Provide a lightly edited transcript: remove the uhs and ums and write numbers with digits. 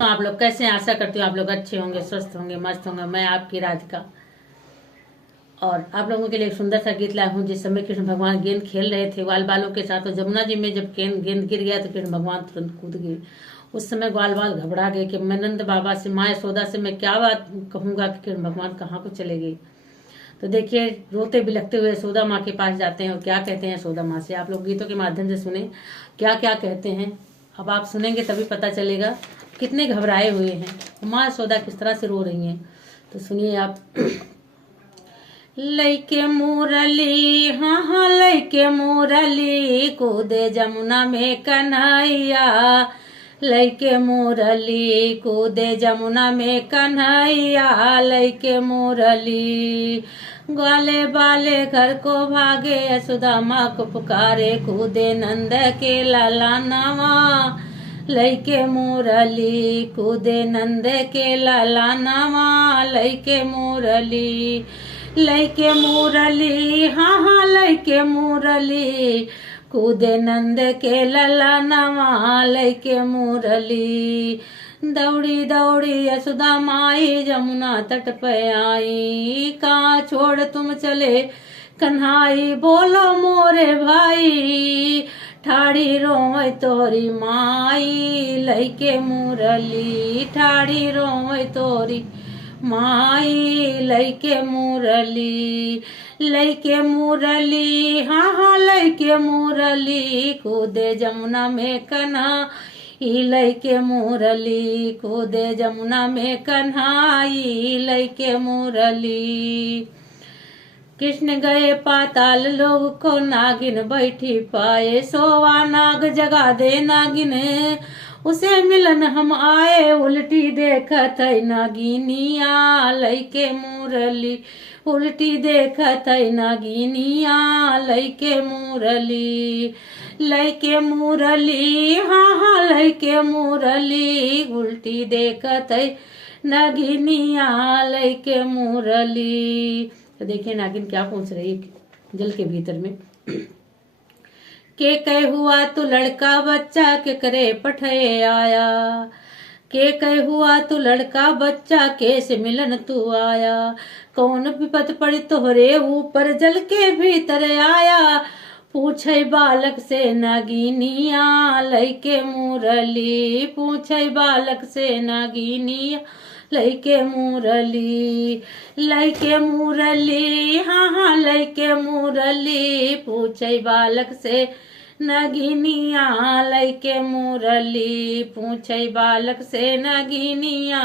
तो आप लोग कैसे हैं? आशा करती हूँ आप लोग अच्छे होंगे, स्वस्थ होंगे, मस्त होंगे। मैं आपकी राधिका और आप लोगों के लिए एक सुंदर सा गीत लाया हूँ। जिस समय कृष्ण भगवान गेंद खेल रहे थे ग्वाल बालों के साथ, और जमुना जी में जब गेंद गिर गया तो कृष्ण भगवान तुरंत कूद गए। उस समय ग्वाल बाल घबरा गए कि मैं नंद बाबा से, माँ यशोदा से मैं क्या बात कहूंगा कि कृष्ण भगवान कहाँ को चले गए। तो देखिए, रोते बिलखते हुए यशोदा माँ के पास जाते हैं और क्या कहते हैं यशोदा माँ से। आप लोग गीतों के माध्यम से सुने क्या क्या कहते हैं। अब आप सुनेंगे तभी पता चलेगा कितने घबराए हुए हैं, माँ यशोदा किस तरह से रो रही हैं। तो सुनिए आप। लैके मुरली, हाँ हाँ लैके मुरली, कूदे जमुना में कन्हैया। लैके मुरली, कूदे जमुना में कन्हैया। लैके मुरली, ग्वाले बाले घर को भागे, यशोदा माँ को पुकारे, कूदे नंद के लाला नवा। लैके मुरली, कूदे नंद के लाला नवा। लैके मुरली, लैके मुरली, हाँ हाँ लैके मुरली, कूदे नंद के लला नवा। लैके मुरली, दौड़ी दौड़ी यशोदा माई, जमुना तट पे आई। कहाँ छोड़ तुम चले कन्हाई, बोलो मोरे भाई, ठाड़ी रोवे तोरी माई। लैके मुरली, ठाड़ी रोवे तोरी माई। लैके मुरली, लैके मुरली, हाँ हाँ लैके मुरली, कूदे जमुना में कन्हाई। लैके मुरली, कूदे जमुना में कन्हाई। लैके मुरली, कृष्ण गए पाताल, लोग को नागिन बैठी पाए, सोवा नाग जगा दे नागिन, उसे मिलन हम आए, उल्टी देखत है नागिनिया। लैके मुरली, उल्टी देखत है नागिनिया। लैके मुरली, लैके मुरली, हाँ हाँ लैके मुरली, उल्टी देखत है नागिनिया। लैके मुरली। तो देखिए नागिन क्या पूछ रही है जल के भीतर में। के कह हुआ तू लड़का बच्चा, के करे पठे आया। के कह हुआ तू लड़का बच्चा, के से मिलन तू आया। कौन विपत पड़ी तोहरे ऊपर, जल के भीतर आया। पूछे बालक से नागिनिया। लैके मुरली, पूछे बालक से नागिनिया। लैके मुरली, लैके मुरली, हाँ हाँ लैके मुरली, पूछे बालक से नगिनिया। लैके मुरली, पूछे बालक से नगिनिया।